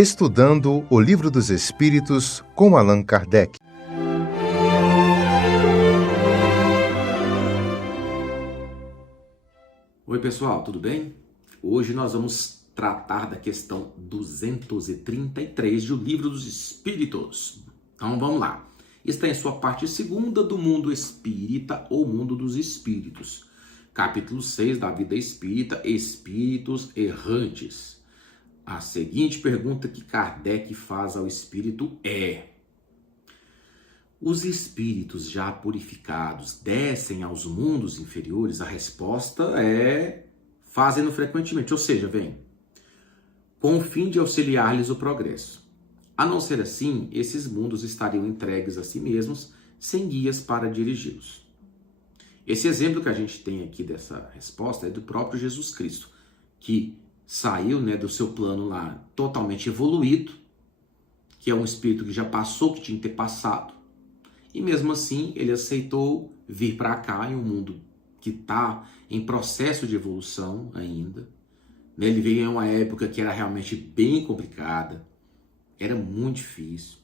Estudando o Livro dos Espíritos com Allan Kardec. Oi pessoal, tudo bem? Hoje nós vamos tratar da questão 233 do Livro dos Espíritos. Então vamos lá. Está em sua parte segunda do Mundo Espírita ou Mundo dos Espíritos. Capítulo 6 da Vida Espírita, Espíritos Errantes. A seguinte pergunta que Kardec faz ao espírito é: os espíritos já purificados descem aos mundos inferiores? A resposta é: fazem-no frequentemente, ou seja, vem com o fim de auxiliar-lhes o progresso. A não ser assim, esses mundos estariam entregues a si mesmos, sem guias para dirigi-los. Esse exemplo que a gente tem aqui dessa resposta é do próprio Jesus Cristo, que saiu, do seu plano lá totalmente evoluído, que é um espírito que já passou, que tinha que ter passado, e mesmo assim ele aceitou vir para cá, em um mundo que está em processo de evolução ainda. Ele veio em uma época que era realmente bem complicada, era muito difícil,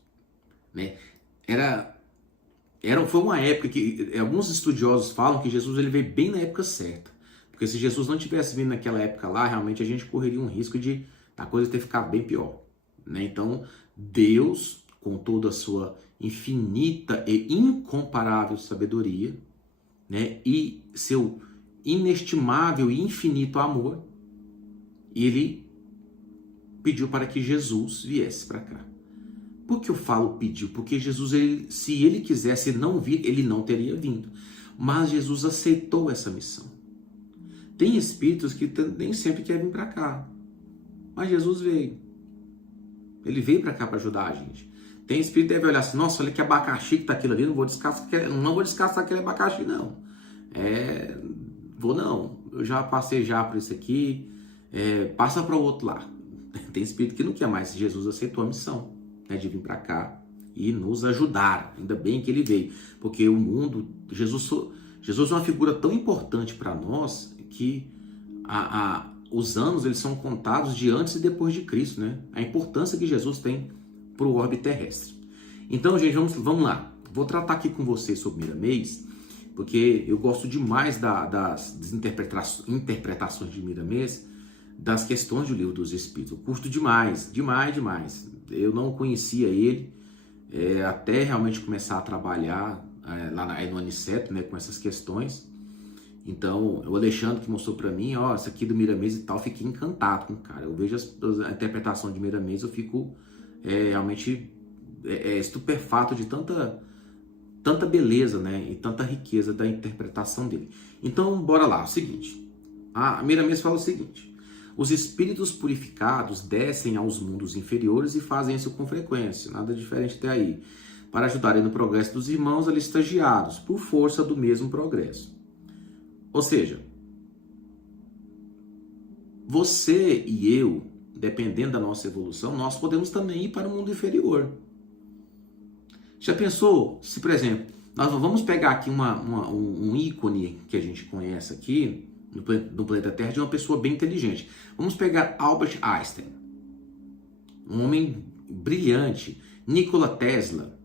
foi uma época que alguns estudiosos falam que Jesus ele veio bem na época certa. Porque se Jesus não tivesse vindo naquela época lá, realmente a gente correria um risco de a coisa ter ficado bem pior. Então, Deus, com toda a sua infinita e incomparável sabedoria, e seu inestimável e infinito amor, ele pediu para que Jesus viesse para cá. Por que eu falo pediu? Porque Jesus, se ele quisesse não vir, ele não teria vindo. Mas Jesus aceitou essa missão. Tem espíritos que nem sempre querem vir para cá. Mas Jesus veio. Ele veio para cá para ajudar a gente. Tem espírito que deve olhar assim: nossa, olha que abacaxi que tá aquilo ali, não vou descascar aquele abacaxi, não. Vou não. Eu já passei já por isso aqui. Passa para o outro lá. Tem espírito que não quer mais. Jesus aceitou a missão, de vir para cá e nos ajudar. Ainda bem que ele veio. Porque o mundo, Jesus é uma figura tão importante para nós que os anos eles são contados de antes e depois de Cristo, A importância que Jesus tem para o orbe terrestre. Então, gente, vamos lá. Vou tratar aqui com vocês sobre Miramês, porque eu gosto demais das interpretações de Miramês, das questões do Livro dos Espíritos. Eu curto demais. Eu não conhecia ele até realmente começar a trabalhar lá no Aniceto, com essas questões. Então, o Alexandre que mostrou para mim, isso aqui do Miramês e tal, eu fiquei encantado com o cara. Eu vejo a interpretação de Miramês, eu fico realmente estupefato de tanta beleza, e tanta riqueza da interpretação dele. Então, bora lá, é o seguinte. A Miramês fala o seguinte: os espíritos purificados descem aos mundos inferiores e fazem isso com frequência, nada diferente até aí, para ajudarem no progresso dos irmãos ali estagiados, por força do mesmo progresso. Ou seja, você e eu, dependendo da nossa evolução, nós podemos também ir para o mundo inferior. Já pensou, se por exemplo, nós vamos pegar aqui um ícone que a gente conhece aqui, no planeta Terra, de uma pessoa bem inteligente. Vamos pegar Albert Einstein, um homem brilhante, Nikola Tesla,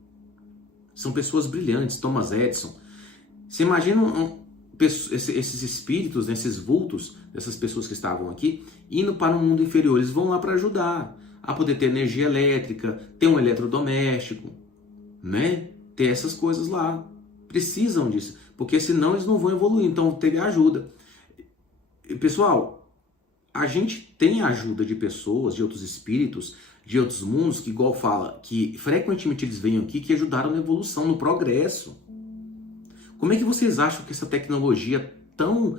são pessoas brilhantes, Thomas Edison. Você imagina esses espíritos, esses vultos, dessas pessoas que estavam aqui, indo para o mundo inferior. Eles vão lá para ajudar a poder ter energia elétrica, ter um eletrodoméstico, ter essas coisas lá. Precisam disso, porque senão eles não vão evoluir. Então teve ajuda. Pessoal, a gente tem a ajuda de pessoas, de outros espíritos, de outros mundos, que igual fala, que frequentemente eles vêm aqui, que ajudaram na evolução, no progresso. Como é que vocês acham que essa tecnologia tão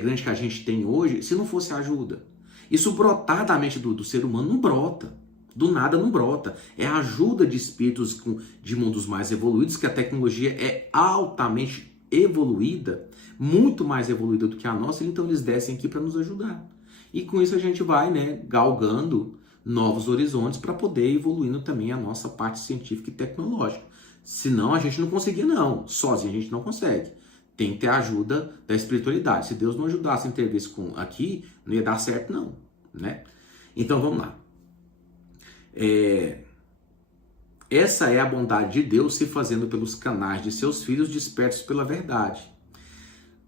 grande que a gente tem hoje, se não fosse ajuda? Isso brotar da mente do ser humano não brota. Do nada não brota. É a ajuda de espíritos de mundos mais evoluídos, que a tecnologia é altamente evoluída, muito mais evoluída do que a nossa, então eles descem aqui para nos ajudar. E com isso a gente vai, galgando novos horizontes para poder evoluindo também a nossa parte científica e tecnológica. Senão a gente não conseguia, não. Sozinho a gente não consegue. Tem que ter a ajuda da espiritualidade. Se Deus não ajudasse a intervir aqui, não ia dar certo, não. Então vamos lá. Essa é a bondade de Deus se fazendo pelos canais de seus filhos despertos pela verdade.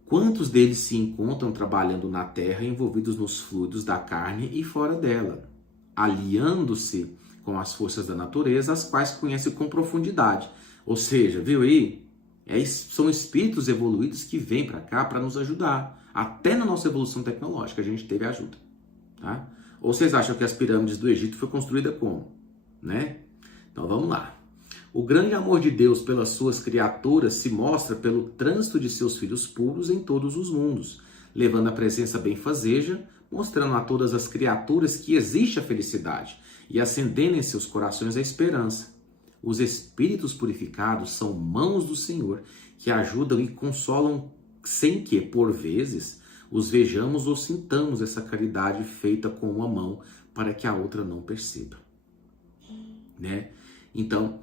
Quantos deles se encontram trabalhando na terra, envolvidos nos fluidos da carne e fora dela, aliando-se com as forças da natureza, as quais conhecem com profundidade. Ou seja, viu aí? São espíritos evoluídos que vêm para cá para nos ajudar. Até na nossa evolução tecnológica a gente teve ajuda. Tá? Ou vocês acham que as pirâmides do Egito foram construídas como? Né? Então vamos lá. O grande amor de Deus pelas suas criaturas se mostra pelo trânsito de seus filhos puros em todos os mundos, levando a presença benfazeja, mostrando a todas as criaturas que existe a felicidade e acendendo em seus corações a esperança. Os espíritos purificados são mãos do Senhor que ajudam e consolam sem que, por vezes, os vejamos ou sintamos essa caridade feita com uma mão para que a outra não perceba. Né? Então,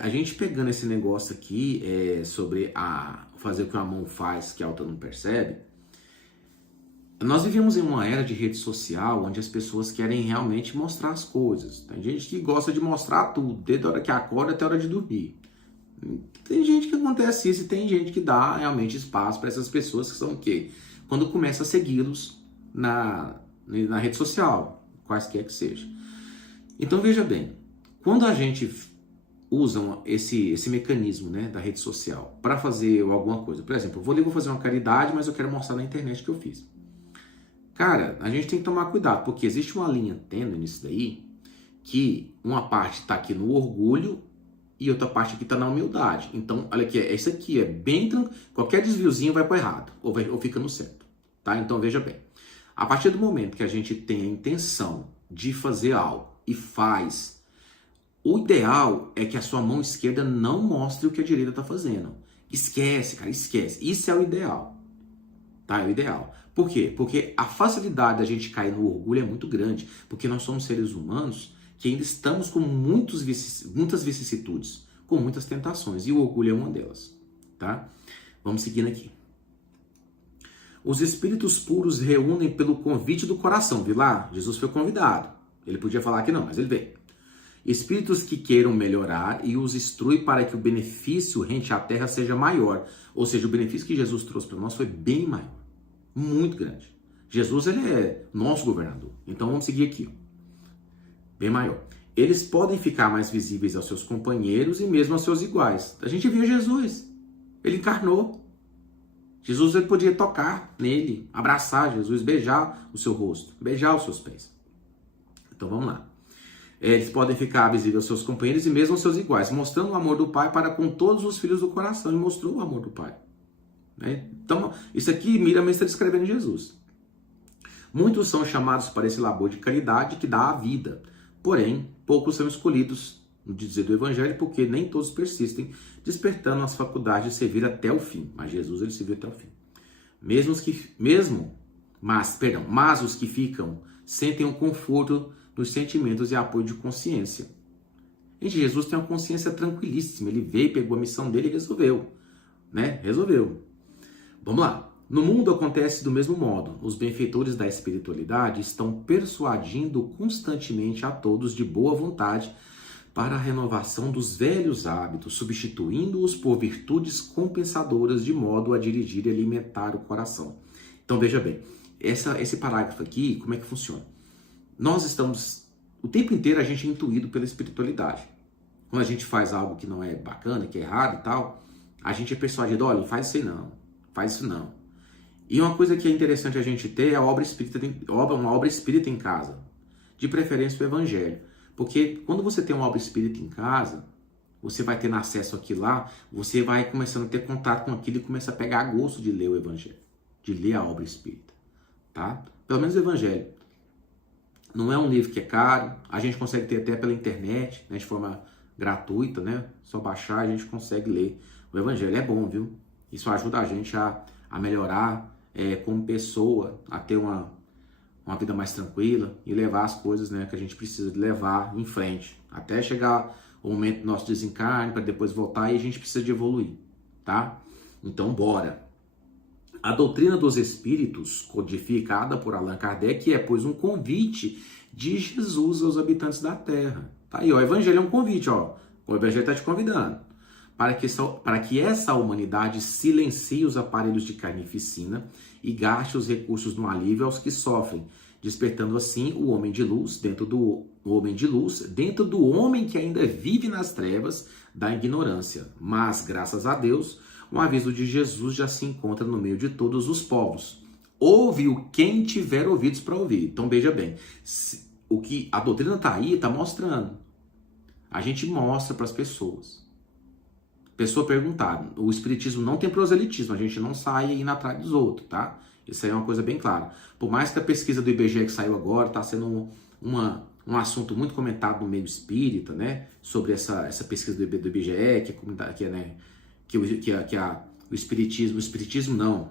a gente pegando esse negócio aqui sobre fazer o que a mão faz que a outra não percebe, nós vivemos em uma era de rede social onde as pessoas querem realmente mostrar as coisas. Tem gente que gosta de mostrar tudo, desde a hora que acorda até a hora de dormir. Tem gente que acontece isso e tem gente que dá realmente espaço para essas pessoas que são o quê? Quando começa a segui-los na rede social, quaisquer que seja. Então veja bem, quando a gente usa esse mecanismo, né, da rede social para fazer alguma coisa, por exemplo, eu vou fazer uma caridade, mas eu quero mostrar na internet que eu fiz. Cara, a gente tem que tomar cuidado, porque existe uma linha tênue nisso daí, que uma parte está aqui no orgulho e outra parte aqui está na humildade. Então, olha aqui, isso aqui é bem tranquilo. Qualquer desviozinho vai para o errado, ou fica no certo. Tá? Então, veja bem. A partir do momento que a gente tem a intenção de fazer algo e faz, o ideal é que a sua mão esquerda não mostre o que a direita está fazendo. Esquece, cara, esquece. Isso é o ideal. Tá? É o ideal. Por quê? Porque a facilidade da gente cair no orgulho é muito grande, porque nós somos seres humanos que ainda estamos com muitas vicissitudes, com muitas tentações, e o orgulho é uma delas. Tá? Vamos seguindo aqui. Os espíritos puros reúnem pelo convite do coração. Viu lá? Jesus foi convidado. Ele podia falar que não, mas ele veio. Espíritos que queiram melhorar e os instrui para que o benefício rente à terra seja maior. Ou seja, o benefício que Jesus trouxe para nós foi bem maior. Muito grande. Jesus, ele é nosso governador. Então vamos seguir aqui. Bem maior. Eles podem ficar mais visíveis aos seus companheiros e mesmo aos seus iguais. A gente viu Jesus. Ele encarnou. Jesus, ele podia tocar nele, abraçar Jesus, beijar o seu rosto, beijar os seus pés. Então vamos lá. Eles podem ficar visíveis aos seus companheiros e mesmo aos seus iguais, mostrando o amor do Pai para com todos os filhos do coração. E mostrou o amor do Pai. Né? Então, isso aqui, Miriam está descrevendo Jesus. Muitos são chamados para esse labor de caridade que dá a vida. Porém, poucos são escolhidos no dizer do Evangelho, porque nem todos persistem, despertando as faculdades de servir até o fim. Mas Jesus, ele serviu até o fim. Mas os que ficam sentem o conforto dos sentimentos e apoio de consciência. Gente, Jesus tem uma consciência tranquilíssima. Ele veio, pegou a missão dele e resolveu. Né? Resolveu. Vamos lá. No mundo acontece do mesmo modo. Os benfeitores da espiritualidade estão persuadindo constantemente a todos de boa vontade para a renovação dos velhos hábitos, substituindo-os por virtudes compensadoras de modo a dirigir e alimentar o coração. Então veja bem, esse parágrafo aqui, como é que funciona? Nós estamos, o tempo inteiro a gente é intuído pela espiritualidade. Quando a gente faz algo que não é bacana, que é errado e tal, a gente é persuadido, olha, não faz isso aí não, faz isso não. E uma coisa que é interessante a gente ter é uma obra espírita em casa, de preferência o Evangelho. Porque quando você tem uma obra espírita em casa, você vai tendo acesso àquilo lá, você vai começando a ter contato com aquilo e começa a pegar gosto de ler o Evangelho, de ler a obra espírita. Tá? Pelo menos o Evangelho. Não é um livro que é caro, a gente consegue ter até pela internet, né, de forma gratuita, né? Só baixar a gente consegue ler. O Evangelho é bom, viu? Isso ajuda a gente a melhorar como pessoa, a ter uma vida mais tranquila e levar as coisas, né, que a gente precisa de levar em frente. Até chegar o momento do nosso desencarne, para depois voltar, e a gente precisa de evoluir, tá? Então, bora! A doutrina dos espíritos, codificada por Allan Kardec, é, pois, um convite de Jesus aos habitantes da Terra. Tá aí, ó, o Evangelho é um convite, ó. O Evangelho está te convidando. Para que essa humanidade silencie os aparelhos de carnificina e gaste os recursos no alívio aos que sofrem, despertando assim o homem de luz dentro do homem que ainda vive nas trevas da ignorância. Mas, graças a Deus, o aviso de Jesus já se encontra no meio de todos os povos. Ouve-o quem tiver ouvidos para ouvir. Então, veja bem, o que a doutrina está aí, está mostrando. A gente mostra para as pessoas. Pessoa perguntar, o espiritismo não tem proselitismo, a gente não sai indo atrás dos outros, tá? Isso aí é uma coisa bem clara. Por mais que a pesquisa do IBGE que saiu agora está sendo um assunto muito comentado no meio espírita, né? Sobre essa pesquisa do IBGE, que a comunidade, o espiritismo não,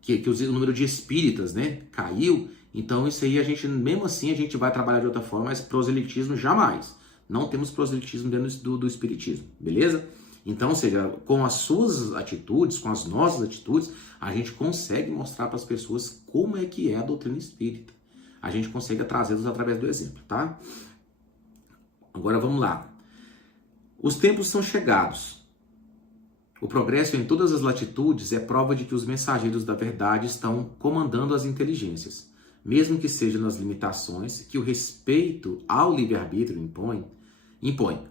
que o número de espíritas, né, caiu. Então isso aí mesmo assim a gente vai trabalhar de outra forma, mas proselitismo jamais. Não temos proselitismo dentro do espiritismo, beleza? Então, ou seja, com as suas atitudes, com as nossas atitudes, a gente consegue mostrar para as pessoas como é que é a doutrina espírita. A gente consegue trazê-los através do exemplo, tá? Agora vamos lá. Os tempos são chegados. O progresso em todas as latitudes é prova de que os mensageiros da verdade estão comandando as inteligências, mesmo que seja nas limitações que o respeito ao livre-arbítrio impõe,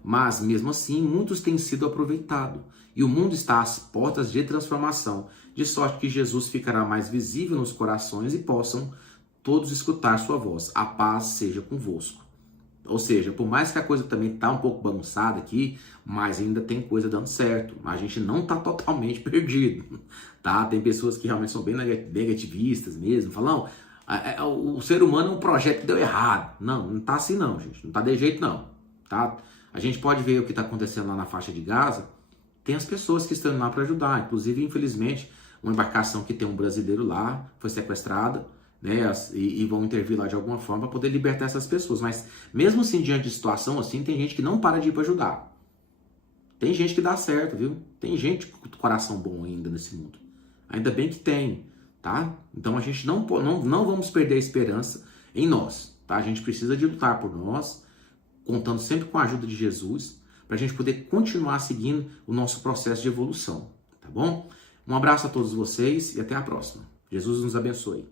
mas mesmo assim muitos têm sido aproveitados e o mundo está às portas de transformação, de sorte que Jesus ficará mais visível nos corações e possam todos escutar sua voz. A paz seja convosco. Ou seja, por mais que a coisa também está um pouco bagunçada aqui, mas ainda tem coisa dando certo. A gente não está totalmente perdido, tá? Tem pessoas que realmente são bem negativistas mesmo, falam, o ser humano é um projeto que deu errado. Não está assim não, gente. Não está de jeito não. Tá? A gente pode ver o que está acontecendo lá na faixa de Gaza. Tem as pessoas que estão lá para ajudar. Inclusive, infelizmente, uma embarcação que tem um brasileiro lá foi sequestrada, né? E vão intervir lá de alguma forma para poder libertar essas pessoas. Mas mesmo assim, diante de situação assim, tem gente que não para de ir para ajudar. Tem gente que dá certo, viu? Tem gente com coração bom ainda nesse mundo. Ainda bem que tem, tá? Então a gente não vamos perder a esperança em nós, tá? A gente precisa de lutar por nós, contando sempre com a ajuda de Jesus, para a gente poder continuar seguindo o nosso processo de evolução, tá bom? Um abraço a todos vocês e até a próxima. Jesus nos abençoe.